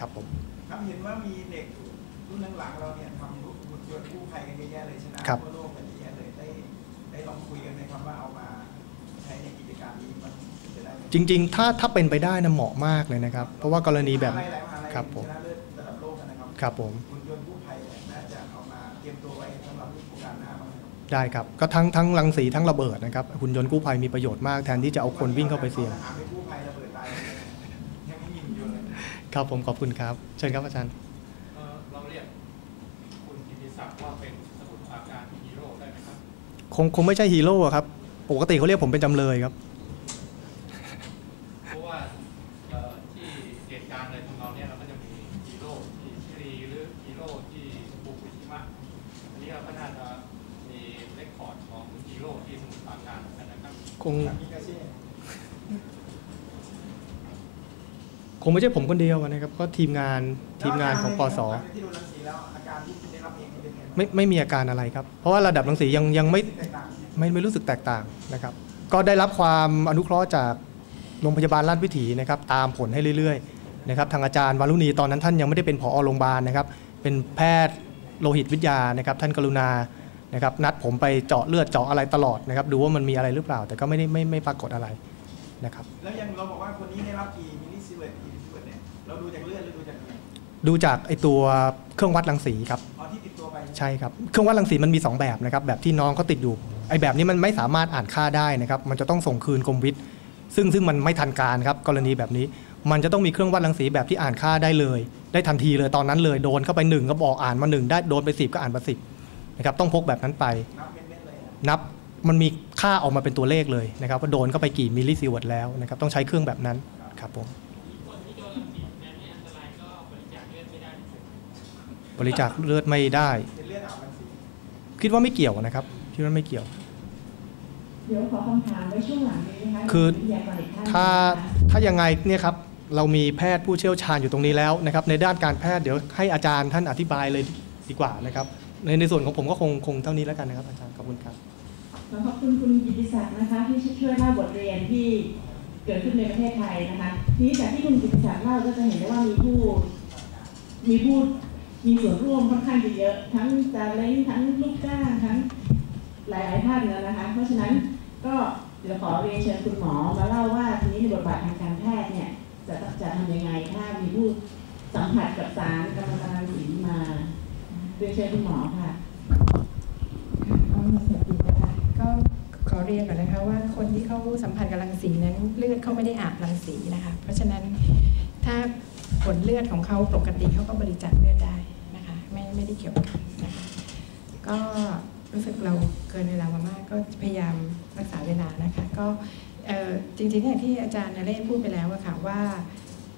ครับผมครับเห็นว่ามีเด็กรุ่นหลังๆเราเนี่ยทำหุ่นยนต์กู้ภัยกันเยอะแยะเลยชนะครับทั่วโลกกันเยอะแยะเลยได้ได้ลองคุยกันไหมครับว่าเอามาใช้ในกิจกรรมนี้มันจะได้ไหมจริง ๆ ถ้าถ้าเป็นไปได้นะเหมาะมากเลยนะครับ เพราะว่ากรณีแบบมหาลัยหลายมหาลัยครับผมชนะเลิศระดับโลกกันนะครับครับผมหุ่นยนต์กู้ภัยเนี่ยน่าจะเอามาเตรียมตัวไว้สำหรับโอกาสหน้าบ้างครับได้ครับ ก็ทั้งทั้งรังสีทั้งระเบิดนะครับหุ่นยนต์กู้ภัยมีประโยชน์มากแทนที่จะเอาคนวิ่งเข้าไปเสี่ยง ครับผมขอบคุณครับ เชิญครับอาจารย์เอ่อเราเรียกคุณกิติศักดิ์ว่าเป็นสมุทรปราการฮีโร่ได้ไหมครับคงคงไม่ใช่ฮีโร่อะครับปกติเขาเรียกผมเป็นจำเลยครับเพราะว่าเอ่อที่เหตุการณ์อะไรของเราเนี่ยเราก็จะมีฮีโร่ที่ชิรีหรือฮีโร่ที่ฟุกุชิมะอันนี้เราก็น่าจะมีเรคคอร์ดของฮีโร่ที่สมุทรปราการเหมือนกันนะครับคง มิกาเช่ ค งไม่ใช่ผมคนเดียวนะครับก็ทีมงานทีมงานของปสที่โดนรังสีแล้วอาการที่คุณได้รับเองนี่เป็นไงบ้างไม่ไม่มีอาการอะไรครับ เพราะว่าระดับรังสียังยังไม่แตกต่างไม่ไม่รู้สึกแตกต่างนะครับ ก็ได้รับความอนุเคราะห์จากโรงพยาบาลราชวิถีนะครับ ตามผลให้เรื่อยๆนะครับทางอาจารย์วารุณีตอนนั้นท่านยังไม่ได้เป็นผอโรงพยาบาลนะครับ เป็นแพทย์โลหิตวิทยานะครับ ท่านกรุณานะครับ นัดผมไปเจาะเลือดเจาะอะไรตลอดนะครับ ดูว่ามันมีอะไรหรือเปล่า แต่ก็ไม่ได้ไม่ไม่ปรากฏอะไรนะครับ แล้วยังเราบอกว่าคนนี้ได้รับกี่ เนี่ยเราดูจากเลือดหรือดูจากอะไรดูจากไอตัวเครื่องวัดรังสีครับอ๋อที่ติดตัวไปใช่ครับเครื่องวัดรังสีมันมี 2 แบบนะครับแบบที่น้องเขาติดอยู่ไอ้แบบนี้มันไม่สามารถอ่านค่าได้นะครับมันจะต้องส่งคืนกรมวิทย์ ซึ่งซึ่งมันไม่ทันการครับกรณีแบบนี้มันจะต้องมีเครื่องวัดรังสีแบบที่อ่านค่าได้เลย ได้ทันทีเลยตอนนั้นเลยโดนเข้าไปหนึ่งก็บอกอ่านมาหนึ่งได้โดนไปสิบก็อ่านมาสิบนะครับต้องพกแบบนั้นไป นับเป็นเม็ดเลยนะนับมันมีค่าออกมาเป็นตัวเลขเลยนะครับว่าโดนเข้าไปกี่มิลลิซีเวิร์ตแล้วนะครับต้องใช้เครื่องแบบนั้นครับผม บริจาคเลือดไม่ได้เป็นเลือดอาบรังสีคิดว่าไม่เกี่ยวนะครับคิดว่าไม่เกี่ยวเดี๋ยวขอคำถามไว้ช่วงหลังนี้นะคะคือวิทยากรอีกท่านถ้านะคะถ้ายังไงเนี่ยครับเรามีแพทย์ผู้เชี่ยวชาญอยู่ตรงนี้แล้วนะครับ ในด้านการแพทย์เดี๋ยวให้อาจารย์ท่านอธิบายเลยดีกว่านะครับ ในในส่วนของผมก็คงคงเท่านี้แล้วกันนะครับ อาจารย์ขอบคุณครับขอขอบคุณคุณกิติศักดิ์นะคะที่ช่วยเล่าบทเรียนที่เกิดขึ้นในประเทศไทยนะคะทีนี้จากที่คุณกิติศักดิ์เล่าก็จะเห็นได้ว่ามีผู้มีผู้ มีส่วนร่วมค่อนข้างจะเยอะทั้งจาเล้งทั้งลูกจ้างทั้งหลายๆท่านนะคะ เพราะฉะนั้นก็เดี๋ยวขอเรียนเชิญคุณหมอมาเล่าว่าทีนี้ในบทบาททางการแพทย์เนี่ยจะจะทำยังไงถ้ามีผู้สัมผัสกับสารกำมะถันสีมาเรียนเชิญคุณหมอค่ะก็สวัสดีนะคะก็ขอเรียนก่อนนะคะว่าคนที่เขาสัมผัสกับรังสีนั้นเลือดเขาไม่ได้อาบรังสีนะคะ เพราะฉะนั้นถ้าผลเลือดของเขาปกติเขาก็บริจาคเลือดได้ ไม่ได้เกี่ยวกันนะคะก็รู้สึกเราเกินเวลามามาก ก็พยายามรักษาเวลานะคะ ก็จริงๆอย่างที่อาจารย์นเรศพูดไปแล้วอะค่ะว่า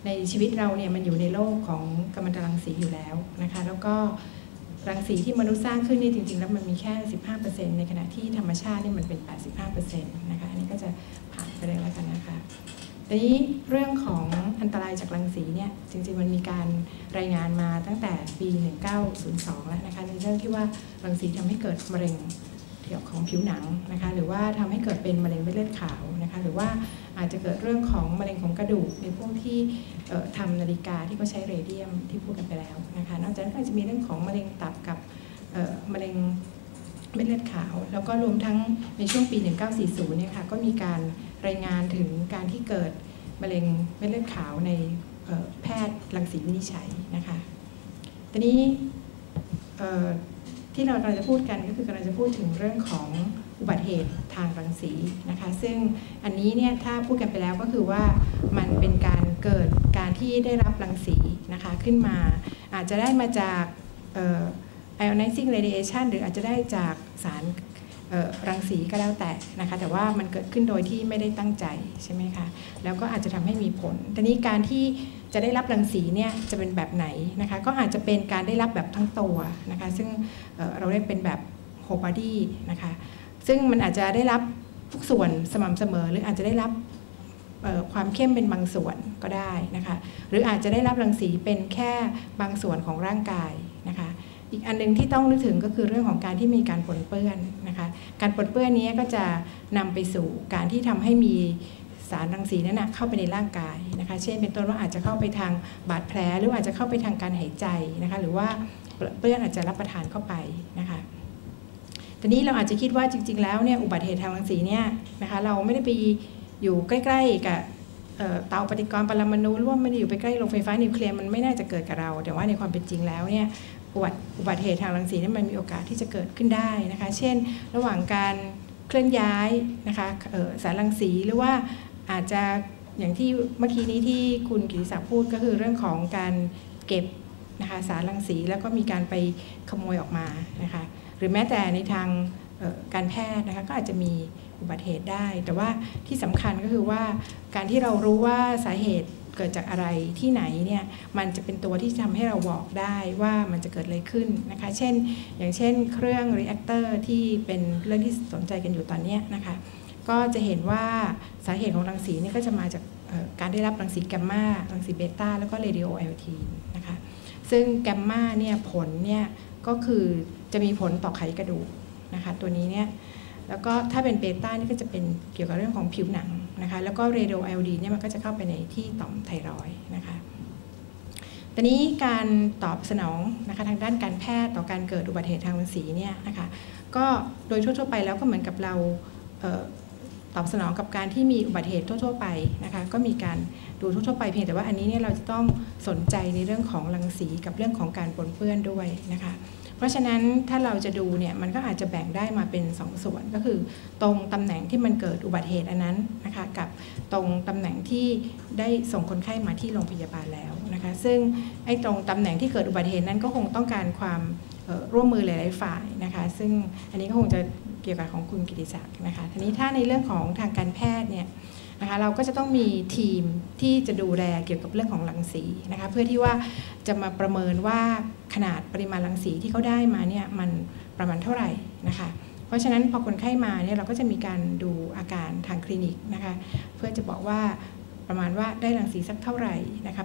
ในชีวิตเราเนี่ยมันอยู่ในโลกของกัมมันตรังสีอยู่แล้วนะคะ แล้วก็รังสีที่มนุษย์สร้างขึ้นนี่จริง ๆ แล้วมันมีแค่ 15%ในขณะที่ธรรมชาตินี่มันเป็น 85%นะคะ อันนี้ก็จะผ่านไปเลยแล้วกันนะคะ นี้เรื่องของอันตรายจากรังสีเนี่ยจริงๆมันมีการรายงานมาตั้งแต่ปี 1902 แล้วนะคะในเรื่องที่ว่ารังสีทำให้เกิดมะเร็งเกี่ยวของผิวหนังนะคะหรือว่าทำให้เกิดเป็นมะเร็งเม็ดเลือดขาวนะคะหรือว่าอาจจะเกิดเรื่องของมะเร็งของกระดูกในพวกที่เอ่อทำนาฬิกาที่เขาใช้เรเดียมที่พูดกันไปแล้วนะคะนอกจากนั้นก็อาจจะมีเรื่องของมะเร็งตับกับมะเร็งเม็ดเลือดขาว แล้วก็รวมทั้งในช่วงปี 1940 เนี่ยค่ะก็มีการ รายงานถึงการที่เกิดมะเร็งเม็ดเลือดขาวในแพทย์รังสีวินิจฉัยนะคะทีนี้ที่เรากำลังจะพูดกันก็คือกำลังจะพูดถึงเรื่องของอุบัติเหตุทางรังสีนะคะ ซึ่งอันนี้เนี่ยถ้าพูดกันไปแล้วก็คือว่ามันเป็นการเกิดการที่ได้รับรังสีนะคะขึ้นมา อาจจะได้มาจากอ่อ ionizing radiation หรืออาจจะได้จากสาร รังสีก็แล้วแต่นะคะแต่ว่ามันเกิดขึ้นโดยที่ไม่ได้ตั้งใจใช่ไหมคะแล้วก็อาจจะทำให้มีผลทีนี้การที่จะได้รับรังสีเนี่ยจะเป็นแบบไหนนะคะก็อาจจะเป็นการได้รับแบบทั้งตัวนะคะซึ่งเเราเรียกเป็นแบบ whole body นะคะซึ่งมันอาจจะได้รับทุกส่วนสม่ำเสมอ หรืออาจจะได้รับความเข้มเป็นบางส่วนก็ได้นะคะหรืออาจจะได้รับรังสีเป็นแค่บางส่วนของร่างกายนะคะอีกอันหนึงที่ต้องนึกถึงก็คือเรื่องของการที่มีการปนเปื้อน นะคะ การปนเปื้อนนี้ก็จะนำไปสู่การที่ทำให้มีสารรังสีนั้นนะเข้าไปในร่างกายนะคะ เช่น เป็นต้นว่าอาจจะเข้าไปทางบาดแผล หรืออาจจะเข้าไปทางการหายใจนะคะ หรือว่าเปื้อนอาจจะรับประทานเข้าไปนะคะทีนี้เราอาจจะคิดว่าจริง ๆ แล้วเนี่ยอุบัติเหตุทางรังสีเนี่ยนะคะเราไม่ได้ไปอยู่ใกล้ๆกับเตาปฏิกรณ์ปรมาณูหรือว่าไม่ได้อยู่ไปใกล้โรงไฟฟ้านิวเคลียร์มันไม่น่าจะเกิดกับเรา แต่ว่าในความเป็นจริงแล้วเนี่ย อุบัติเหตุทางรังสีนี่มันมีโอกาสที่จะเกิดขึ้นได้นะคะ เช่น ระหว่างการเคลื่อนย้ายนะคะสารรังสีหรือว่าอาจจะอย่างที่เมื่อกี้นี้ที่คุณกิติศักดิ์พูดก็คือเรื่องของการเก็บนะคะสารรังสีแล้วก็มีการไปขโมยออกมานะคะหรือแม้แต่ในทางการแพทย์นะคะก็อาจจะมีอุบัติเหตุได้ แต่ว่าที่สำคัญก็คือว่าการที่เรารู้ว่าสาเหตุ เกิดจากอะไรที่ไหนเนี่ยมันจะเป็นตัวที่ทำให้เราบอกได้ว่ามันจะเกิดอะไรขึ้นนะคะเช่น อย่างเช่นเครื่องรีแอคเตอร์ที่เป็นเรื่องที่สนใจกันอยู่ตอนนี้นะคะก็จะเห็นว่าสาเหตุของรังสีนี่ก็จะมาจากการได้รับรังสีแกมมารังสีเบต้าแล้วก็เรดิโอเอลทีนะคะซึ่งแกมมาเนี่ยผลเนี่ยก็คือจะมีผลต่อไขกระดูกนะคะตัวนี้เนี่ยแล้วก็ถ้าเป็นเบต้านี่ก็จะเป็นเกี่ยวกับเรื่องของผิวหนัง นะคะแล้วก็เรดิโอเอลดีเนี่ยมันก็จะเข้าไปในที่ต่อมไทรอยนะคะตอนนี้การตอบสนองนะคะทางด้านการแพทย์ต่อการเกิดอุบัติเหตุทางรังสีเนี่ยนะคะก็โดยทั่วๆไปแล้วก็เหมือนกับเราตอบสนองกับการที่มีอุบัติเหตุทั่ว ๆ ไปนะคะก็มีการดูทั่วๆไปเพียงแต่ว่าอันนี้เนี่ยเราจะต้องสนใจในเรื่องของรังสีกับเรื่องของการปนเปื้อนด้วยนะคะ เพราะฉะนั้นถ้าเราจะดูเนี่ยมันก็อาจจะแบ่งได้มาเป็น 2 ส่วนก็คือ ตรงตำแหน่งที่มันเกิดอุบัติเหตุอันนั้นนะคะกับตรงตำแหน่งที่ได้ส่งคนไข้มาที่โรงพยาบาลแล้วนะคะซึ่งไอ้ตรงตำแหน่งที่เกิดอุบัติเหตุนั้นก็คงต้องการความร่วมมือหลาย ๆ ฝ่ายนะคะซึ่งอันนี้ก็คงจะเกี่ยวกับของคุณกิติศักดิ์นะคะทีนี้ถ้าในเรื่องของทางการแพทย์เนี่ย นะคะเราก็จะต้องมีทีมที่จะดูแลเกี่ยวกับเรื่องของรังสีนะคะเพื่อที่ว่าจะมาประเมินว่าขนาดปริมาณรังสีที่เขาได้มาเนี่ยมันประมาณเท่าไหร่นะคะเพราะฉะนั้นพอคนไข้มาเนี่ยเราก็จะมีการดูอาการทางคลินิกนะคะเพื่อจะบอกว่าประมาณว่าได้รังสีสักเท่าไหร่นะคะ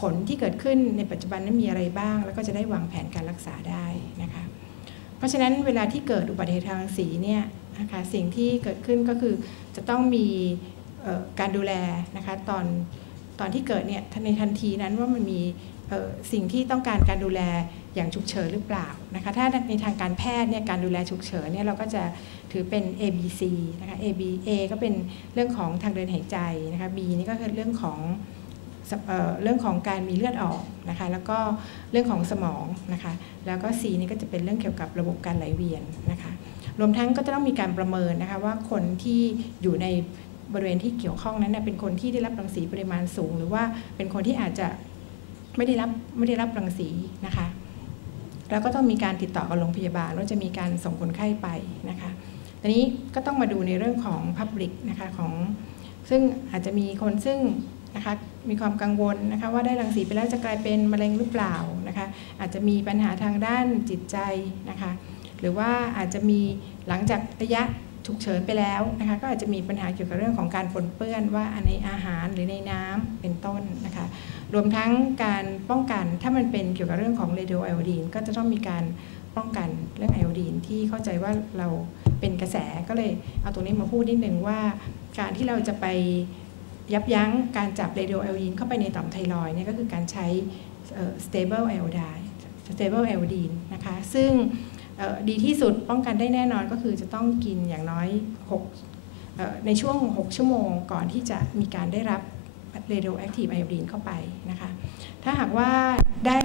ผลที่เกิดขึ้นในปัจจุบันนั้นมีอะไรบ้าง แล้วก็จะได้วางแผนการรักษาได้นะคะ ราะฉะนั้นเวลาที่เกิดอุบัติเหตุทางสีเนี่ยนะคะสิ่งที่เกิดขึ้นก็คือจะต้องมีการดูแลนะคะตอนตอนที่เกิดเนี่ยในทันทีนั้นว่ามันมีสิ่งที่ต้องการการดูแลอย่างฉุกเฉินหรือเปล่านะคะถ้าในทางการแพทย์เนี่ยการดูแลฉุกเฉินเนี่ยเราก็จะถือเป็น A B C นะคะ A B A ก็เป็นเรื่องของทางเดินหายใจนะคะ B นี่ก็คือเรื่องของ เรื่องของการมีเลือดออกนะคะแล้วก็เรื่องของสมองนะคะแล้วก็ C นี่ก็จะเป็นเรื่องเกี่ยวกับระบบการไหลเวียนนะคะรวมทั้งก็จะต้องมีการประเมินนะคะว่าคนที่อยู่ในบริเวณที่เกี่ยวข้องนั้นเป็นคนที่ได้รับรังสีปริมาณสูง หรือว่าเป็นคนที่อาจจะไม่ได้รับไม่ได้รับรังสีนะคะแล้วก็ต้องมีการติดต่อกับโรงพยาบาลว่าจะมีการส่งคนไข้ไปนะคะทีนี้ก็ต้องมาดูในเรื่องของ Public นะคะของซึ่งอาจจะมีคนซึ่งนะคะ มีความกังวลนะคะว่าได้รังสีไปแล้วจะกลายเป็นมะเร็งหรือเปล่านะคะอาจจะมีปัญหาทางด้านจิตใจนะคะหรือว่าอาจจะมีหลังจากระยะฉุกเฉินไปแล้วนะคะก็อาจจะมีปัญหาเกี่ยวกับเรื่องของการปนเปื้อนว่าในอาหารหรือในน้ำเป็นต้นนะคะรวมทั้งการป้องกันถ้ามันเป็นเกี่ยวกับเรื่องของเรดิโอไอโอดีนก็จะต้องมีการป้องกันเรื่องไอโอดีนที่เข้าใจว่าเราเป็นกระแสก็เลยเอาตรงนี้มาพูดนิดนึงว่า การที่เราจะไป ยับยั้งการจับเรดิโอไอโอดีนเข้าไปในต่อมไทรอยเนี่ยก็คือการใช้ stable iodine stable iodine นะคะ ซึ่งดีที่สุดป้องกันได้แน่นอนก็คือจะต้องกินอย่างน้อย 6 ในช่วง 6 ชั่วโมงก่อนที่จะมีการได้รับ radioactive iodine เข้าไปนะคะ ถ้าหากว่าได้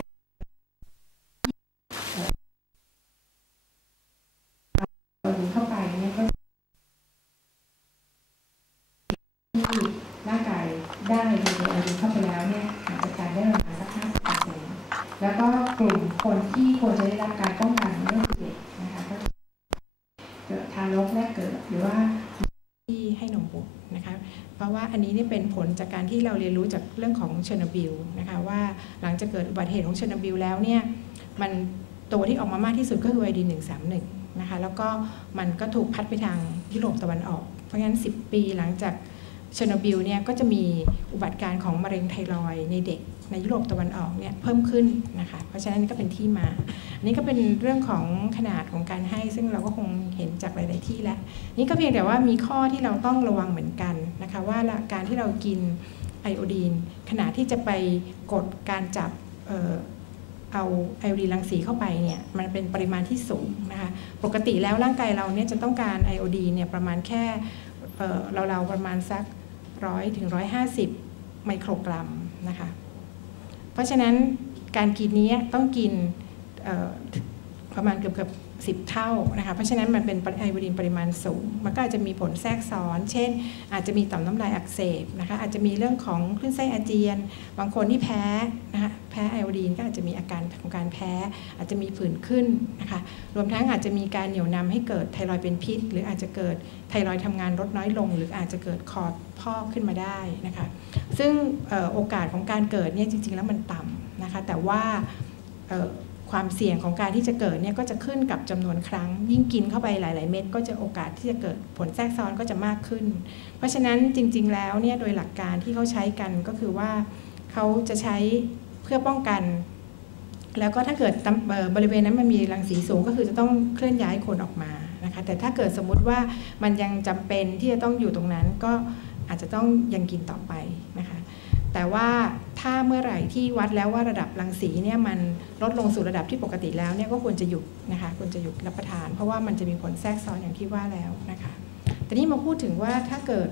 เข้าไปเนี่ยก็ที่ร่างกายได้ radioactive เข้าไปแล้วเนี่ยอาจจะการได้ประมาณสัก50%แล้วก็กลุ่มคนที่ควรจะได้รับการป้องกันเรื่องเด็กนะคะก็เกิดทารกแรกเกิดหรือว่าที่ให้นมบุตรนะคะเพราะว่าอันนี้นี่เป็นผล จากการที่เราเรียนรู้จากเรื่องของเชอร์โนบิลนะคะว่าหลังจากเกิดอุบัติเหตุของเชอร์โนบิลแล้วเนี่ยมันตัวที่ออกมามากที่สุดก็คือไอดีหนึ่งสามหนึ่งนะคะแล้วก็มันก็ถูกพัดไปทางยุโรปตะวันออก เพราะงั้น 10 ปีหลังจากเชอร์โนบิลเนี่ยก็จะมีอุบัติการของมะเร็งไทรอยในเด็ก ในยุโรปตะวันออกเนี่ยเพิ่มขึ้นนะคะ เพราะฉะนั้นนี่ก็เป็นที่มา อันนี้ก็เป็นเรื่องของขนาดของการให้ ซึ่งเราก็คงเห็นจากหลาย ๆ ที่แล้ว นี่ก็เพียงแต่ว่ามีข้อที่เราต้องระวังเหมือนกันนะคะว่าการที่เรากินไอโอดีนขณะที่จะไปกดการจับเเอาไอโอดีนรังสีเข้าไปเนี่ยมันเป็นปริมาณที่สูงนะคะปกติแล้วร่างกายเราเนี่ยจะต้องการไอโอดีนเนี่ยประมาณแค่เราๆประมาณสักร้อยถึงร้อยห้าสิบไมโครกรัมนะคะ ราะฉะนั้นการกินนี้ต้องกินประมาณเกือบเกือบ สิบเท่านะคะเพราะฉะนั้นมันเป็นไอโอดีนปริมาณสูง มันก็อาจจะมีผลแทรกซ้อน เช่น อาจจะมีต่อมน้ำลายอักเสบนะคะอาจจะมีเรื่องของคลื่นไส้อาเจียน บางคนที่แพ้นะคะแพ้ไอโอดีนก็อาจจะมีอาการของการแพ้ อาจจะมีผื่นขึ้นนะคะรวมทั้งอาจจะมีการเหนี่ยวนำให้เกิดไทรอยเป็นพิษ หรืออาจจะเกิดไทรอยทำงานลดน้อยลง หรืออาจจะเกิดคอพอกขึ้นมาได้นะคะซึ่งโอกาสของการเกิดเนี่ยจริง ๆ แล้วมันต่ำนะคะแต่ว่า ความเสี่ยงของการที่จะเกิดเนี่ยก็จะขึ้นกับจำนวนครั้ง ยิ่งกินเข้าไปหลาย ๆ เม็ดก็จะโอกาสที่จะเกิดผลแทรกซ้อนก็จะมากขึ้น เพราะฉะนั้นจริง ๆ แล้วเนี่ยโดยหลักการที่เขาใช้กันก็คือว่าเขาจะใช้เพื่อป้องกัน แล้วก็ถ้าเกิดบริเวณนั้นมันมีรังสีสูงก็คือจะต้องเคลื่อนย้ายคนออกมานะคะแต่ถ้าเกิดสมมุติว่ามันยังจำเป็นที่จะต้องอยู่ตรงนั้นก็อาจจะต้องยังกินต่อไปนะคะ แต่ว่าถ้าเมื่อไหร่ที่วัดแล้วว่าระดับรังสีเนี่ยมันลดลงสู่ระดับที่ปกติแล้วเนี่ยก็ควรจะหยุดนะคะควรจะหยุดรับประทาน เพราะว่ามันจะมีผลแทรกซ้อนอย่างที่ว่าแล้วนะคะแต่นี้มาพูดถึงว่าถ้าเกิด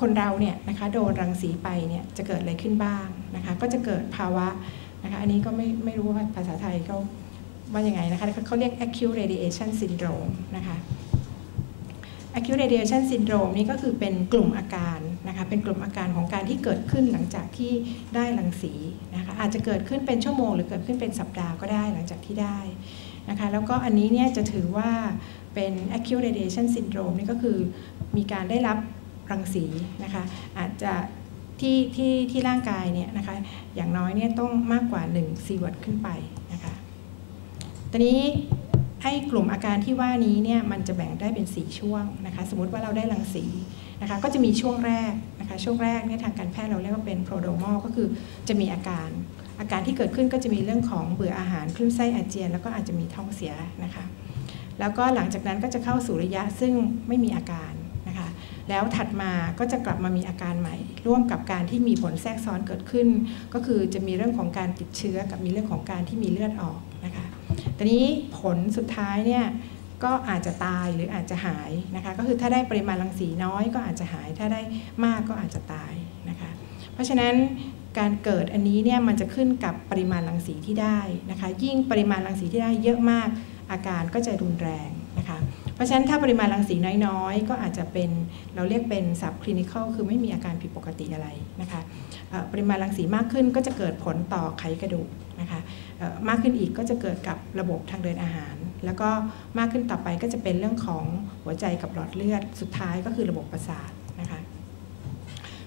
คนเราเนี่ยนะคะโดนรังสีไปเนี่ยจะเกิดอะไรขึ้นบ้างนะคะก็จะเกิดภาวะนะคะอันนี้ก็ไม่ไม่รู้ว่าภาษาไทยเขาว่ายังไงนะคะเขาเรียก acute radiation syndrome นะคะ acute radiation syndrome นี่ก็คือเป็นกลุ่มอาการนะคะ เป็นกลุ่มอาการของการที่เกิดขึ้นหลังจากที่ได้รังสีนะคะ อาจจะเกิดขึ้นเป็นชั่วโมง หรือเกิดขึ้นเป็นสัปดาห์ก็ได้หลังจากที่ได้นะคะ แล้วก็อันนี้เนี่ยจะถือว่าเป็น acute radiation syndrome นี่ก็คือมีการได้รับรังสีนะคะ อาจจะที่ที่ที่ร่างกายเนี่ยนะคะ อย่างน้อยเนี่ยต้องมากกว่า1ซีวัตขึ้นไปนะคะ ตอนนี้ ไอ้กลุ่มอาการที่ว่านี้เนี่ยมันจะแบ่งได้เป็น 4 ช่วงนะคะสมมติว่าเราได้รังสีนะคะก็จะมีช่วงแรกนะคะช่วงแรกเนี่ยทางการแพทย์เราเรียกว่าเป็นโปรโดมอลก็คือจะมีอาการ อาการที่เกิดขึ้นก็จะมีเรื่องของเบื่ออาหารคลื่นไส้อาเจียน แล้วก็อาจจะมีท้องเสียนะคะแล้วก็หลังจากนั้นก็จะเข้าสู่ระยะซึ่งไม่มีอาการนะคะแล้วถัดมาก็จะกลับมามีอาการใหม่ ร่วมกับการที่มีผลแทรกซ้อนเกิดขึ้น ก็คือจะมีเรื่องของการติดเชื้อกับมีเรื่องของการที่มีเลือดออก ตอนนี้ผลสุดท้ายเนี่ยก็อาจจะตายหรืออาจจะหายนะคะ ก็คือถ้าได้ปริมาณรังสีน้อยก็อาจจะหาย ถ้าได้มากก็อาจจะตายนะคะ เพราะฉะนั้นการเกิดอันนี้เนี่ยมันจะขึ้นกับปริมาณรังสีที่ได้นะคะ ยิ่งปริมาณรังสีที่ได้เยอะมากอาการก็จะรุนแรงนะคะ เพราะฉะนั้นถ้าปริมาณรังสีน้อยๆ ก็อาจจะเป็นเราเรียกเป็นสับคลินิคอลคือไม่มีอาการผิดปกติอะไรนะคะ ปริมาณรังสีมากขึ้นก็จะเกิดผลต่อไขกระดูก นะคะมากขึ้นอีกก็จะเกิดกับระบบทางเดินอาหาร แล้วก็มากขึ้นต่อไปก็จะเป็นเรื่องของหัวใจกับหลอดเลือด สุดท้ายก็คือระบบประสาทนะคะ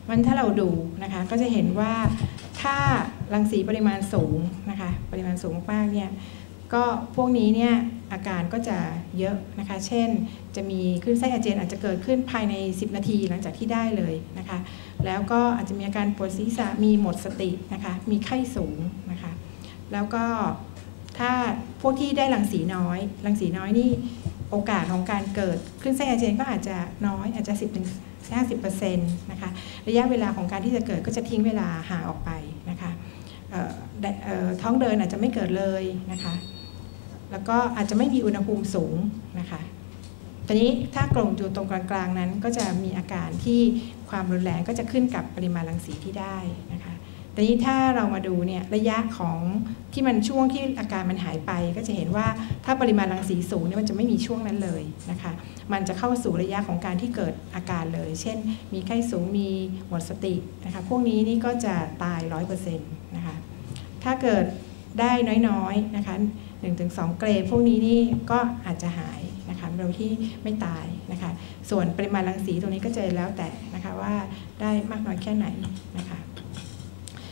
มันถ้าเราดูนะคะก็จะเห็นว่าถ้ารังสีปริมาณสูงนะคะปริมาณสูงมากเนี่ยก็พวกนี้เนี่ยอาการก็จะเยอะนะคะ เช่น จะมีขึ้นไส้อาเจียนอาจจะเกิดขึ้นภายใน 10 นาทีหลังจากที่ได้เลยนะคะ แล้วก็อาจจะมีอาการปวดศีรษะมีหมดสตินะคะ มีไข้สูงนะคะ แล้วก็ถ้าพวกที่ได้รังสีน้อยรังสีน้อยนี่โอกาสของการเกิดคลื่นไส้อาเจียนก็อาจจะน้อยอาจจะ 10ถึง50%นะคะระยะเวลาของการที่จะเกิดก็จะทิ้งเวลาห่างออกไปนะคะท้องเดินอาจจะไม่เกิดเลยนะคะแล้วก็อาจจะไม่มีอุณหภูมิสูงนะคะตอนนี้ถ้ากลงอยู่ตรงกลางๆนั้นก็จะมีอาการที่ความรุนแรงก็จะขึ้นกับปริมาณรังสีที่ได้นะคะ แต่นี้ถ้าเรามาดูเนี่ยระยะของที่มันช่วงที่อาการมันหายไปก็จะเห็นว่าถ้าปริมาณรังสีสูงเนี่ยมันจะไม่มีช่วงนั้นเลยนะคะ มันจะเข้าสู่ระยะของการที่เกิดอาการเลย เช่น มีไข้สูงมีหมดสตินะคะพวกนี้นี่ก็จะตายร้อยเปอร์เซ็นต์นะคะถ้าเกิดได้น้อยๆนะคะ1-2 เกรดพวกนี้นี่ก็อาจจะหายนะคะโดยที่ไม่ตายนะคะส่วนปริมาณรังสีตรงนี้ก็จะแล้วแต่นะคะว่าได้มากน้อยแค่ไหนนะคะ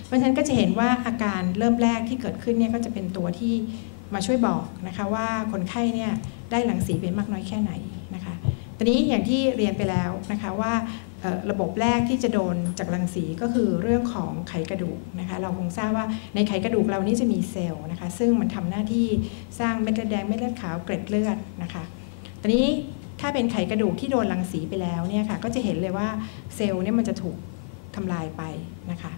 เพราะฉะนั้นก็จะเห็นว่าอาการเริ่มแรกที่เกิดขึ้นเนี่ยก็จะเป็นตัวที่มาช่วยบอกนะคะว่าคนไข้เนี่ยได้หลังสีเป็นมากน้อยแค่ไหนนะคะตอนนี้อย่างที่เรียนไปแล้วนะคะว่าระบบแรกที่จะโดนจากรังสีก็คือเรื่องของไขกระดูกนะคะเราคงทราบว่าในไขกระดูกเรานี่จะมีเซลล์นะคะซึ่งมันทำหน้าที่สร้างเม็ดเลือดแดงเม็ดเลือดขาวเกล็ดเลือดนะคะตอนนี้ถ้าเป็นไขกระดูกที่โดนรังสีไปแล้วเนี่ยค่ะก็จะเห็นเลยว่าเซลล์เนี่ยมันจะถูกทำลายไปนะคะ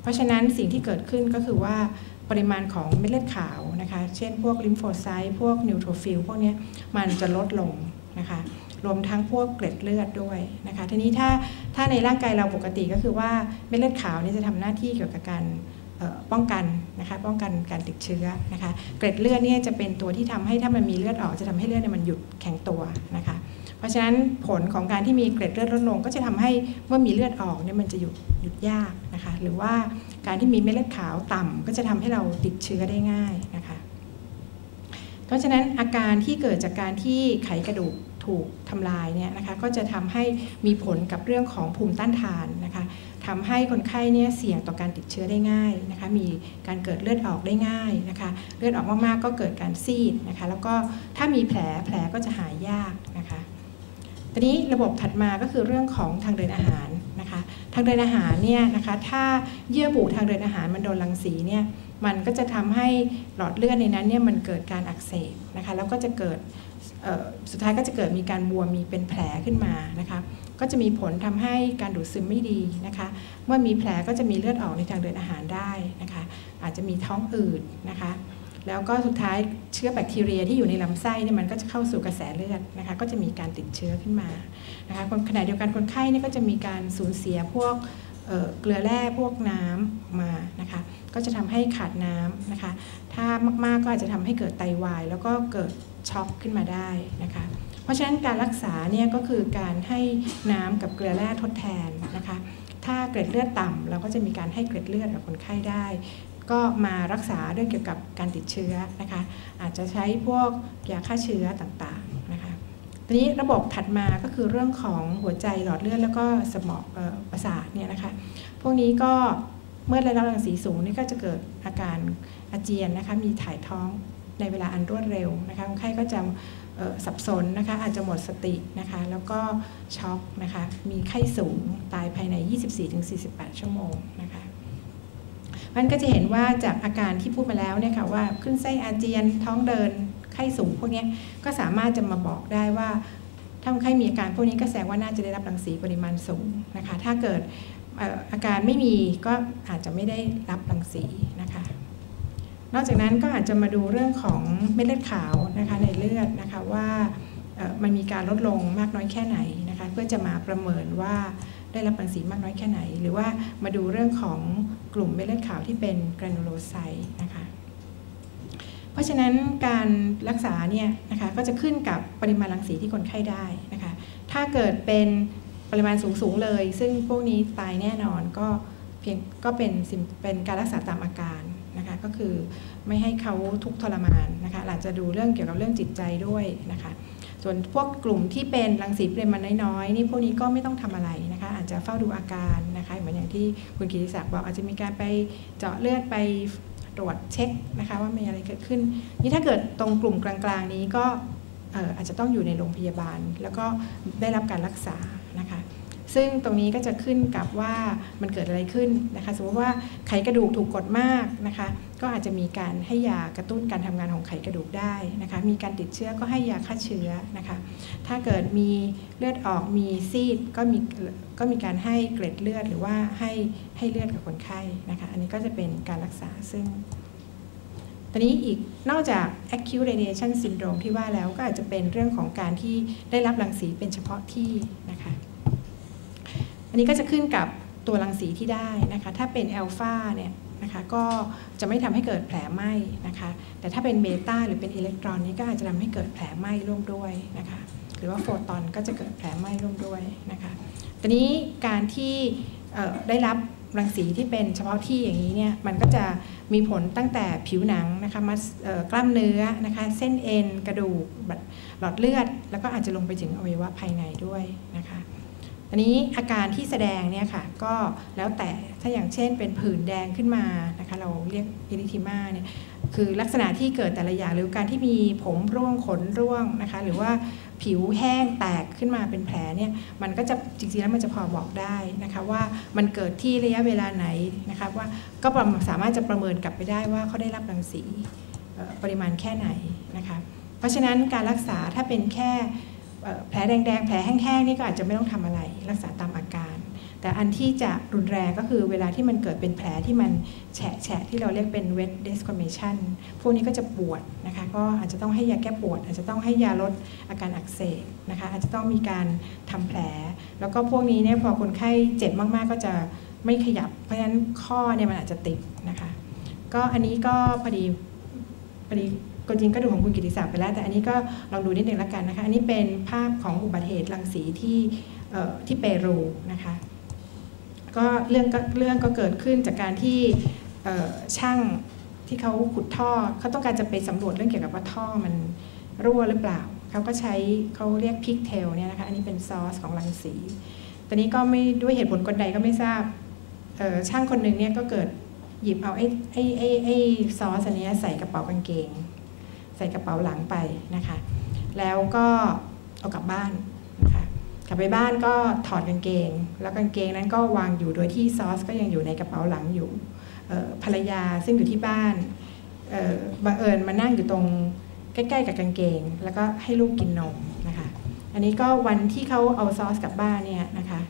เพราะฉะนั้นสิ่งที่เกิดขึ้นก็คือว่าปริมาณของเม็ดเลือดขาวนะคะ เช่นพวกลิมโฟไซต์พวกนิวโทรฟิลพวกนี้มันจะลดลงนะคะ รวมทั้งพวกเกล็ดเลือดด้วยนะคะ ทีนี้ถ้าถ้าในร่างกายเราปกติก็คือว่าเม็ดเลือดขาวนี่จะทำหน้าที่เกี่ยวกับการป้องกันนะคะ ป้องกันการติดเชื้อนะคะ เกล็ดเลือดเนี่ยจะเป็นตัวที่ทำให้ถ้ามันมีเลือดออกจะทำให้เลือดเนี่ยมันหยุดแข็งตัวนะคะ เพราะฉะนั้นผลของการที่มีเกล็ดเลือดลดลง ก็จะทำให้เมื่อมีเลือดออกเนี่ยมันจะหยุดหยุดยากนะคะหรือว่าการที่มีเม็ดเลือดขาวต่ำก็จะทำให้เราติดเชื้อได้ง่ายนะคะเพราะฉะนั้นอาการที่เกิดจากการที่ไขกระดูกถูกทำลายเนี่ยนะคะก็จะทำให้มีผลกับเรื่องของภูมิต้านทานนะคะทำให้คนไข้เนี่ยเสี่ยงต่อการติดเชื้อได้ง่ายนะคะ มีการเกิดเลือดออกได้ง่ายนะคะ เลือดออกมากๆก็เกิดการซีดนะคะ แล้วก็ถ้ามีแผลแผลก็จะหายยากนะคะ ทีนี้ระบบถัดมาก็คือเรื่องของทางเดินอาหารนะคะทางเดินอาหารเนี่ยนะคะถ้าเยื่อบุทางเดินอาหารมันโดนรังสีเนี่ยมันก็จะทำให้หลอดเลือดในนั้นเนี่ยมันเกิดการอักเสบนะคะแล้วก็จะเกิดสุดท้ายก็จะเกิดมีการบวมมีเป็นแผลขึ้นมานะคะก็จะมีผลทำให้การดูดซึมไม่ดีนะคะ เมื่อมีแผลก็จะมีเลือดออกในทางเดินอาหารได้นะคะ อาจจะมีท้องอืดนะคะ แล้วก็สุดท้ายเชื้อแบคทีเรียที่อยู่ในลำไส้เนี่ยมันก็จะเข้าสู่กระแสเลือดนะคะก็จะมีการติดเชื้อขึ้นมานะคะขณะเดียวกันคนไข้เนี่ยก็จะมีการสูญเสียพวกเเกลือแร่พวกน้ำมานะคะก็จะทำให้ขาดน้ำนะคะถ้ามากๆก็อาจจะทำให้เกิดไตวาย แล้วก็เกิดช็อกขึ้นมาได้นะคะเพราะฉะนั้นการรักษาเนี่ยก็คือการให้น้ำกับเกลือแร่ทดแทนนะคะถ้าเกล็ดเลือดต่ำเราก็จะมีการให้เกล็ดเลือดกับคนไข้ได้ ก็มารักษาเรื่องเกี่ยวกับการติดเชื้อนะคะอาจจะใช้พวกยาฆ่าเชื้อต่างๆนะคะทีนี้ระบบถัดมาก็คือเรื่องของหัวใจหลอดเลือดแล้วก็สมองประสาทเนี่ยนะคะพวกนี้ก็เมื่อได้รับรังสีสูงนี่ก็จะเกิดอาการอาเจียนนะคะมีถ่ายท้องในเวลาอันรวดเร็วนะคะคนไข้ก็จะสับสนนะคะอาจจะหมดสตินะคะแล้วก็ช็อกนะคะมีไข้สูงตายภายใน 24-48 ชั่วโมงนะคะ มันก็จะเห็นว่าจากอาการที่พูดมาแล้วเนี่ยค่ะว่าขึ้นไส้อาเจียนท้องเดินไข้สูงพวกนี้ก็สามารถจะมาบอกได้ว่าถ้าคนไข้มีอาการพวกนี้ก็แสดงว่าน่าจะได้รับรังสีปริมาณสูงนะคะ ถ้าเกิดอาการไม่มีก็อาจจะไม่ได้รับรังสีนะคะ นอกจากนั้นก็อาจจะมาดูเรื่องของเม็ดเลือดขาวนะคะในเลือดนะคะว่ามันมีการลดลงมากน้อยแค่ไหนนะคะ เพื่อจะมาประเมินว่า ได้รับรังสีมากน้อยแค่ไหน หรือว่ามาดูเรื่องของกลุ่มเม็ดเลือดขาวที่เป็นกรานูโลไซต์นะคะเพราะฉะนั้นการรักษาเนี่ยนะคะก็จะขึ้นกับปริมาณรังสีที่คนไข้ได้นะคะถ้าเกิดเป็นปริมาณสูงๆเลย ซึ่งพวกนี้ตายแน่นอนก็เพียงก็เป็นเป็นการรักษาตามอาการนะคะก็คือไม่ให้เขาทุกทรมานนะคะอาจจะดูเรื่องเกี่ยวกับเรื่องจิตใจด้วยนะคะ ส่วนพวกกลุ่มที่เป็นรังสีปริมาณน้อยๆนี่พวกนี้ก็ไม่ต้องทำอะไรนะคะอาจจะเฝ้าดูอาการนะคะเหมือนอย่างที่คุณกิติศักดิ์บอกอาจจะมีการไปเจาะเลือดไปตรวจเช็คนะคะว่ามีอะไรเกิดขึ้น นี่ถ้าเกิดตรงกลุ่มกลางๆนี้ก็อาจจะต้องอยู่ในโรงพยาบาล แล้วก็ได้รับการรักษานะคะซึ่งตรงนี้ก็จะขึ้นกับว่ามันเกิดอะไรขึ้นนะคะ สมมติว่าไขกระดูกถูกกดมากนะคะ ก็อาจจะมีการให้ยากระตุ้นการทำงานของไขกระดูกได้นะคะ มีการติดเชื้อก็ให้ยาฆ่าเชื้อนะคะ ถ้าเกิดมีเลือดออกมีซีดก็มีก็มีการให้เกล็ดเลือดหรือว่าให้ให้เลือดกับคนไข้นะคะ อันนี้ก็จะเป็นการรักษาซึ่ง ตอนนี้อีกนอกจาก acute radiation syndrome ที่ว่าแล้วก็อาจจะเป็นเรื่องของการที่ได้รับรังสีเป็นเฉพาะที่นะคะ อันนี้ก็จะขึ้นกับตัวรังสีที่ได้นะคะ ถ้าเป็นอัลฟาเนี่ย นะคะก็จะไม่ทำให้เกิดแผลไหม้นะคะแต่ถ้าเป็นเบต้าหรือเป็นอิเล็กตรอนนี้ก็อาจจะทำให้เกิดแผลไหม้ร่วมด้วยนะคะหรือว่าโฟตอนก็จะเกิดแผลไหม้ร่วมด้วยนะคะตอนนี้การที่ได้รับรังสีที่เป็นเฉพาะที่อย่างนี้เนี่ยมันก็จะมีผลตั้งแต่ผิวหนังนะคะมากล้ามเนื้อนะคะเส้นเอ็นกระดูกหลอดเลือด แล้วก็อาจจะลงไปถึงอวัยวะภายในด้วยนะคะ อันนี้อาการที่แสดงเนี่ยค่ะก็แล้วแต่ถ้าอย่างเช่นเป็นผื่นแดงขึ้นมานะคะเราเรียกอิริทิมาเนี่ยคือลักษณะที่เกิดแต่ละอย่างหรือการที่มีผมร่วงขนร่วงนะคะหรือว่าผิวแห้งแตกขึ้นมาเป็นแผลเนี่ยมันก็จะจริงๆแล้วมันจะพอบอกได้นะคะว่ามันเกิดที่ระยะเวลาไหนนะคะว่าก็สามารถจะประเมินกลับไปได้ว่าเขาได้รับรังสีปริมาณแค่ไหนนะคะเพราะฉะนั้นการรักษาถ้าเป็นแค่ แผลแดงๆ แผลแห้งๆ นี่ก็อาจจะไม่ต้องทำอะไร รักษาตามอาการ แต่อันที่จะรุนแรงก็คือเวลาที่มันเกิดเป็นแผลที่มันแฉะแฉะที่เราเรียกเป็น wet desquamation พวกนี้ก็จะปวดนะคะ ก็อาจจะต้องให้ยาแก้ปวด อาจจะต้องให้ยาลดอาการอักเสบนะคะ อาจจะต้องมีการทำแผล แล้วก็พวกนี้เนี่ยพอคนไข้เจ็บมากๆ ก็จะไม่ขยับ เพราะฉะนั้นข้อเนี่ยมันอาจจะติดนะคะ ก็อันนี้ก็พอดีพอดี ก็จริงก็ดูของคุณกิติศักดิ์ไปแล้ว แต่อันนี้ก็ลองดูนิดนึงแล้วกันนะคะ อันนี้เป็นภาพของอุบัติเหตุรังสีที่ที่เปรูนะคะก็เรื่องก็เรื่องก็เกิดขึ้นจากการที่ช่างที่เขาขุดท่อเขาต้องการจะไปสำรวจเรื่องเกี่ยวกับว่าท่อมันรั่วหรือเปล่าเขาก็ใช้เขาเรียกพิกเทลเนี่ยนะคะอันนี้เป็นซอสของรังสีตอนนี้ก็ไม่ด้วยเหตุผลกลใดก็ไม่ทราบช่างคนหนึ่งเนี่ยก็เกิดหยิบเอาไอ้ไอ้ไอ้ไอ้ซอสอันนี้ใส่กระเป๋ากางเกง ใส่กระเป๋าหลังไปนะคะ แล้วก็เอากลับบ้านนะคะกลับไปบ้านก็ถอดกางเกง แล้วกางเกงนั้นก็วางอยู่โดยที่ซอสก็ยังอยู่ในกระเป๋าหลังอยู่ภรรยาซึ่งอยู่ที่บ้านบังเอิญมานั่งอยู่ตรงใกล้ๆกับกางเกง แล้วก็ให้ลูกกินนมนะคะ อันนี้ก็วันที่เขาเอาซอสกลับบ้านเนี่ยนะคะ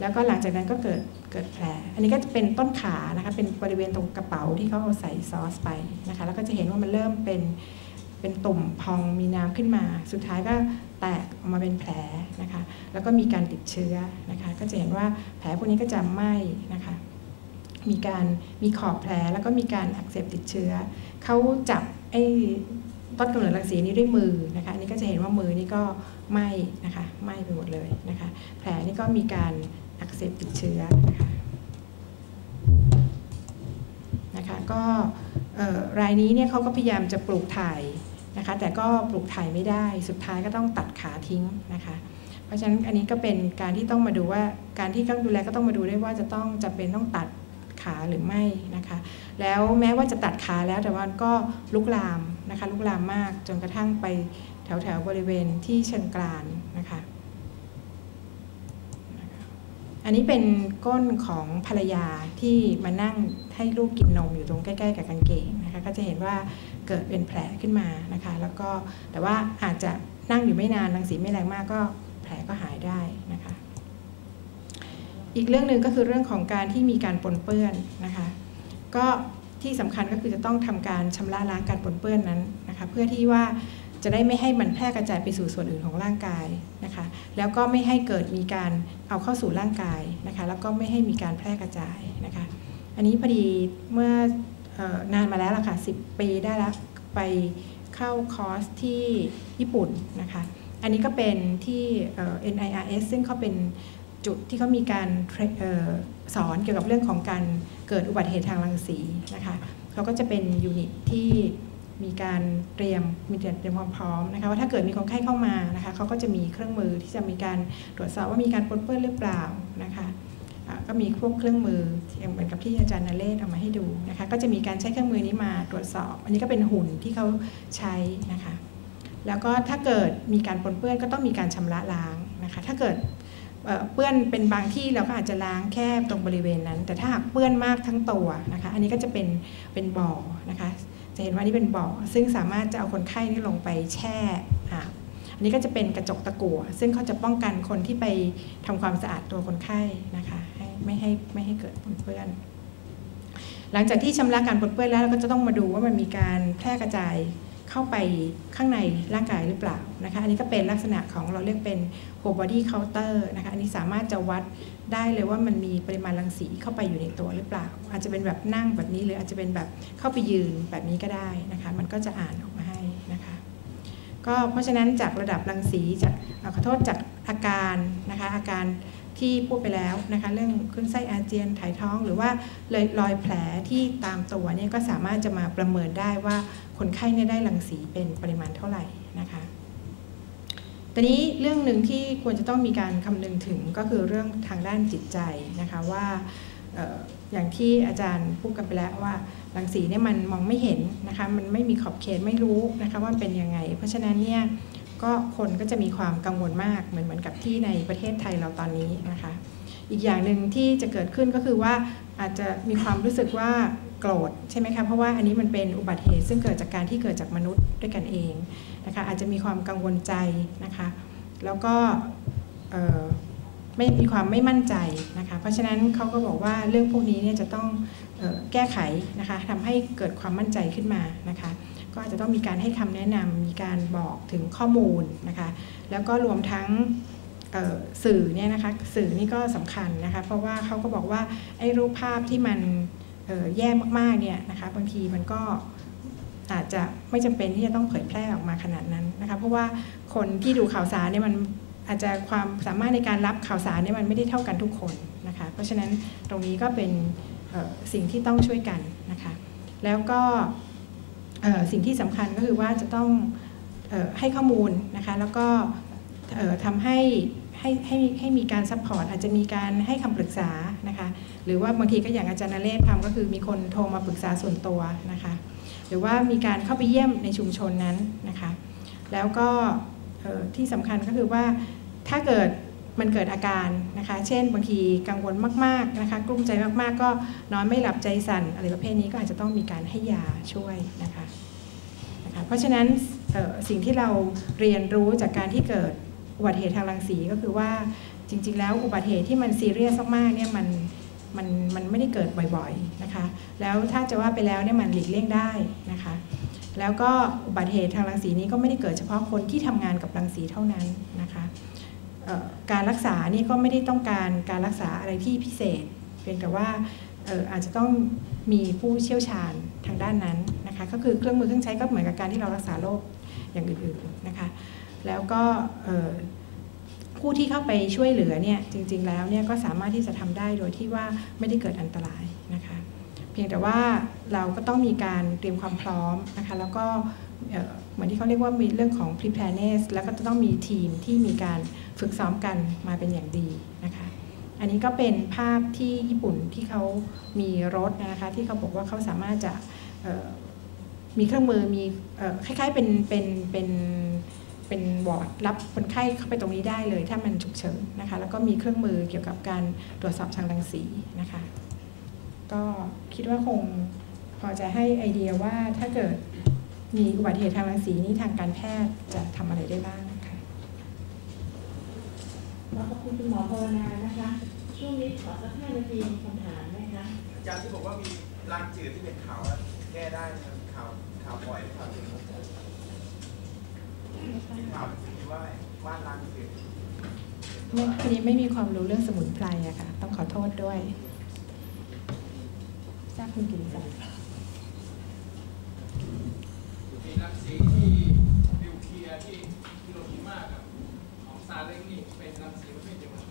แล้วก็หลังจากนั้นก็เกิดเกิดแผล อันนี้ก็จะเป็นต้นขานะคะ เป็นบริเวณตรงกระเป๋าที่เขาเอาใส่ซอสไปนะคะ แล้วก็จะเห็นว่ามันเริ่มเป็น เป็นตุ่มพองมีน้ำขึ้นมา สุดท้ายก็แตกออกมาเป็นแผลนะคะ แล้วก็มีการติดเชื้อนะคะ ก็จะเห็นว่าแผลพวกนี้ก็จะไหม้นะคะ มีการมีขอบแผลแล้วก็มีการอักเสบติดเชื้อ เขาจับไอ้ต้นกำเนิดรังสีนี้ด้วยมือนะคะ อันนี้ก็จะเห็นว่ามือนี่ก็ไหม้นะคะ ไหม้ไปหมดเลยนะคะ แผลนี่ก็มีการอักเสบติดเชื้อนะคะนะคะก็รายนี้เนี่ยเขาก็พยายามจะปลูกถ่าย นะคะ แต่ก็ปลูกถ่ายไม่ได้ สุดท้ายก็ต้องตัดขาทิ้งนะคะ เพราะฉะนั้นอันนี้ก็เป็นการที่ต้องมาดูว่าการที่ต้องดูแลก็ต้องมาดูได้ว่าจะต้องจะเป็นต้องตัดขาหรือไม่นะคะ แล้วแม้ว่าจะตัดขาแล้วแต่ว่าก็ลุกลามนะคะลุกลามมากจนกระทั่งไปแถวแถวบริเวณที่เชิงกรานนะคะ อันนี้เป็นก้นของภรรยาที่มานั่งให้ลูกกินนมอยู่ตรงใกล้ๆ กับกางเกงนะคะก็จะเห็นว่าเกิดเป็นแผลขึ้นมานะคะ แล้วก็แต่ว่าอาจจะนั่งอยู่ไม่นานรังสีไม่แรงมากก็แผลก็หายได้นะคะ อีกเรื่องหนึ่งก็คือเรื่องของการที่มีการปนเปื้อนนะคะ ก็ที่สำคัญก็คือจะต้องทำการชำระล้างการปนเปื้อนนั้นนะคะ เพื่อที่ว่าจะได้ไม่ให้มันแพร่กระจายไปสู่ส่วนอื่นของร่างกายนะคะ แล้วก็ไม่ให้เกิดมีการ เอาเข้าสู่ร่างกายนะคะ แล้วก็ไม่ให้มีการแพร่กระจายนะคะ อันนี้พอดีเมื่อนานมาแล้วล่ะค่ะ 10 ปีได้แล้วไปเข้าคอร์สที่ญี่ปุ่นนะคะ อันนี้ก็เป็นที่ NIRS ซึ่งเขาเป็นจุดที่เขามีการสอนเกี่ยวกับเรื่องของการเกิดอุบัติเหตุทางรังสีนะคะเขาก็จะเป็นยูนิตที่ มีการเตรียมมีเตรียมความพร้อมนะคะว่าถ้าเกิดมีคนไข้เข้ามานะคะเขาก็จะมีเครื่องมือที่จะมีการตรวจสอบว่ามีการปนเปื้อนหรือเปล่านะคะก็มีพวกเครื่องมือเหมือนกับที่อาจารย์นเรศเอามาให้ดูนะคะก็จะมีการใช้เครื่องมือนี้มาตรวจสอบ อันนี้ก็เป็นหุ่นที่เขาใช้นะคะแล้วก็ถ้าเกิดมีการปนเปื้อนก็ต้องมีการชำระล้างนะคะถ้าเกิดเปื้อนเป็นบางที่เราก็อาจจะล้างแค่ตรงบริเวณนั้น แต่ถ้าหากเปื้อนมากทั้งตัวนะคะอันนี้ก็จะเป็นเป็นบ่อนะคะ จะเห็นว่านี่เป็นบ่อ ซึ่งสามารถจะเอาคนไข้นี่ลงไปแช่อันนี้ก็จะเป็นกระจกตะกั่วซึ่งเขาจะป้องกันคนที่ไปทำความสะอาดตัวคนไข้นะคะให้ไม่ให้ไม่ให้เกิดปนเปื้อน หลังจากที่ชำระการปนเปื้อนแล้วเราก็จะต้องมาดูว่ามันมีการแพร่กระจายเข้าไปข้างในร่างกายหรือเปล่านะคะ อันนี้ก็เป็นลักษณะของเราเรียกเป็น whole body counter นะคะ อันนี้สามารถจะวัด ได้เลยว่ามันมีปริมาณรังสีเข้าไปอยู่ในตัวหรือเปล่า อาจจะเป็นแบบนั่งแบบนี้หรืออาจจะเป็นแบบเข้าไปยืนแบบนี้ก็ได้นะคะมันก็จะอ่านออกมาให้นะคะก็เพราะฉะนั้นจากระดับรังสีจากขอโทษจากอาการนะคะอาการที่พูดไปแล้วนะคะเรื่องขึ้นไส้อาเจียนถ่ายท้องหรือว่าเลยรอยแผลที่ตามตัวเนี่ยก็สามารถจะมาประเมินได้ว่าคนไข้เนี่ยได้รังสีเป็นปริมาณเท่าไหร่นะคะ ตอนนี้เรื่องหนึ่งที่ควรจะต้องมีการคำนึงถึงก็คือเรื่องทางด้านจิตใจนะคะว่าอย่างที่อาจารย์พูดกันไปแล้วว่ารังสีเนี่ยมันมองไม่เห็นนะคะมันไม่มีขอบเขตไม่รู้นะคะว่าเป็นยังไง เพราะฉะนั้นเนี่ยก็คนก็จะมีความกังวลมากเหมือนเหมือนกับที่ในประเทศไทยเราตอนนี้นะคะ อีกอย่างหนึ่งที่จะเกิดขึ้นก็คือว่าอาจจะมีความรู้สึกว่า โกรธใช่ไหมคะเพราะว่าอันนี้มันเป็นอุบัติเหตุซึ่งเกิดจากการที่เกิดจากมนุษย์ด้วยกันเองนะคะอาจจะมีความกังวลใจนะคะแล้วก็ไม่มีความไม่มั่นใจนะคะเพราะฉะนั้นเขาก็บอกว่าเรื่องพวกนี้เนี่ยจะต้องออแก้ไขนะคะทำให้เกิดความมั่นใจขึ้นมานะคะก็อาจจะต้องมีการให้คำแนะนำมีการบอกถึงข้อมูลนะคะแล้วก็รวมทั้งสื่อเนี่ยนะคะสื่อนี่ก็สำคัญนะคะเพราะว่าเขาก็บอกว่าไอ้รูปภาพที่มัน แย่มากๆเนี่ยนะคะบางทีมันก็อาจจะไม่จำเป็นที่จะต้องเผยแพร่ออกมาขนาดนั้นนะคะเพราะว่าคนที่ดูข่าวสารเนี่ยมันอาจจะความสามารถในการรับข่าวสารเนี่ยมันไม่ได้เท่ากันทุกคนนะคะเพราะฉะนั้นตรงนี้ก็เป็นสิ่งที่ต้องช่วยกันนะคะแล้วก็สิ่งที่สำคัญก็คือว่าจะต้องออให้ข้อมูลนะคะแล้วก็เอ่อทำให้ให้ให้ให้มีการซัพพอร์ตอาจจะมีการให้คำปรึกษานะคะ หรือว่าบางทีก็อย่างอาจารย์นเรศทำก็คือมีคนโทรมาปรึกษาส่วนตัวนะคะ หรือว่ามีการเข้าไปเยี่ยมในชุมชนนั้นนะคะ แล้วก็ที่สำคัญก็คือว่าถ้าเกิดมันเกิดอาการนะคะ เช่นบางทีกังวลมากๆนะคะกลุ้มใจมากๆ ก็นอนไม่หลับใจสั่นอะไรประเภทนี้ก็อาจจะต้องมีการให้ยาช่วยนะคะนะคะ เพราะฉะนั้นสิ่งที่เราเรียนรู้จากการที่เกิดอุบัติเหตุทางรังสีก็คือว่าจริง ๆ แล้วอุบัติเหตุที่มันซีเรียสมากๆเนี่ยมัน มันมันไม่ได้เกิดบ่อยๆนะคะ แล้วถ้าจะว่าไปแล้วเนี่ยมันหลีกเลี่ยงได้นะคะ แล้วก็อุบัติเหตุทางรังสีนี้ก็ไม่ได้เกิดเฉพาะคนที่ทำงานกับรังสีเท่านั้นนะคะการรักษานี่ก็ไม่ได้ต้องการการรักษาอะไรที่พิเศษ เพียงแต่ว่าอาจจะต้องมีผู้เชี่ยวชาญทางด้านนั้นนะคะ ก็คือเครื่องมือเครื่องใช้ก็เหมือนกับการที่เรารักษาโรคอย่างอื่นๆนะคะ แล้วก็ ผู้ที่เข้าไปช่วยเหลือเนี่ยจริงๆแล้วเนี่ยก็สามารถที่จะทำได้โดยที่ว่าไม่ได้เกิดอันตรายนะคะเพียงแต่ว่าเราก็ต้องมีการเตรียมความพร้อมนะคะแล้วก็เหมือนที่เขาเรียกว่ามีเรื่องของ preparedness แล้วก็จะต้องมีทีมที่มีการฝึกซ้อมกันมาเป็นอย่างดีนะคะอันนี้ก็เป็นภาพที่ญี่ปุ่นที่เขามีรถนะคะที่เขาบอกว่าเขาสามารถจะมีเครื่องมือมีคล้ายๆเป็นเป็นเป็น เป็นวอร์ดรับคนไข้เข้าไปตรงนี้ได้เลย ถ้ามันฉุกเฉินนะคะแล้วก็มีเครื่องมือเกี่ยวกับการตรวจสอบทางรังสีนะคะก็คิดว่าคงพอจะให้ไอเดียว่าถ้าเกิดมีอุบัติเหตุทางรังสีนี้ทางการแพทย์จะทำอะไรได้บ้างค่ะขอขอบคุณคุณหมอภาวนานะคะ ช่วงนี้ขอสักห้านาทีมีคำถามไหมคะอาจารย์ที่บอกว่ามีรังจืดที่เป็นข่าวว่าแก้ได้นะครับข่าวข่าวบ่อย ข่าวจริงที่ข่าวที่ว่าว่านรังจืดไม่ทีนี้ไม่มีความรู้เรื่องสมุนไพรอะค่ะ ต้องขอโทษด้วยทราบคุณกิติศักดิ์ มีรังสีที่นิวเคลียร์ที่ฮิโรชิมากับของซาเล้งนี่เป็นรังสีประเภทเดียวกัน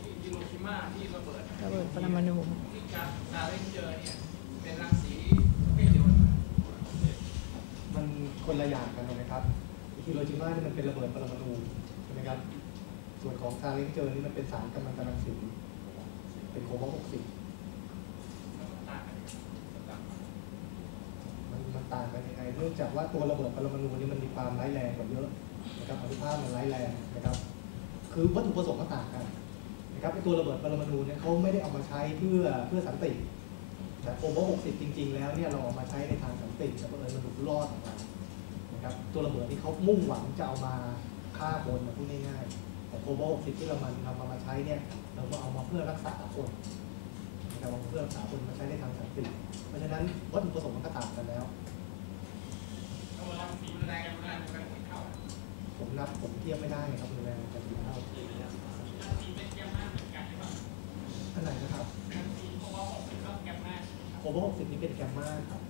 ที่ฮิโรชิมาที่ระเบิด ระเบิดปรมาณู ที่กับซาเล้งเจอเนี่ยเป็นรังสีประเภทเดียวกัน มันคนละอย่างกันนะครับฮิโรชิมาเนี่มันเป็นระเบิดปรมาณูใช่ไหมครับ ส่วนของซาเล้งเจอนี่มันเป็นสารกัมมันตรังสีเป็นโคบอลต์60มันมันต่างกันยังไงเนื่องจากว่าตัวระเบิดปรมาณูนี่มันมีความร้ายแรงกว่าเยอะนะครับอนุภาพมันร้ายแรงนะครับ คือวัตถุประสงค์ก็ต่างกันนะครับไอตัวระเบิดปรมาณูเนี่ยเขาไม่ได้เอามาใช้เพื่อเพื่อสันติ แต่โคบอลต์60จริง ๆ แล้วเนี่ยเราเอามาใช้ในทางสันติแต่เผอิญมันหลุดรอดออกมา นะครับตัวระเบิดที่เขามุ่งหวังจะเอามาฆ่าคนนะพูดง่ายๆแต่โคบอลต์60ที่เรามันนำมาใช้เนี่ยเราก็เอามาเพื่อรักษาคนนะครับเอาเพื่อรักษาคนมาใช้ในทางสันติเพราะฉะนั้นวัตถุประสงค์มันก็ต่างกันแล้วถ้าว่ารังสีมันแรงกันมันแรงกันหมดเข้าผมนับผมเทียบไม่ได้ครับคุณแม่จะกี่เท่ารังสีเป็นแกมมาเหมือนกันใช่ปะอันไหนนะครับรังสีเพราะว่าออกเป็นรอบแกมมาโคบอลต์60นี่เป็นแกมมาครับ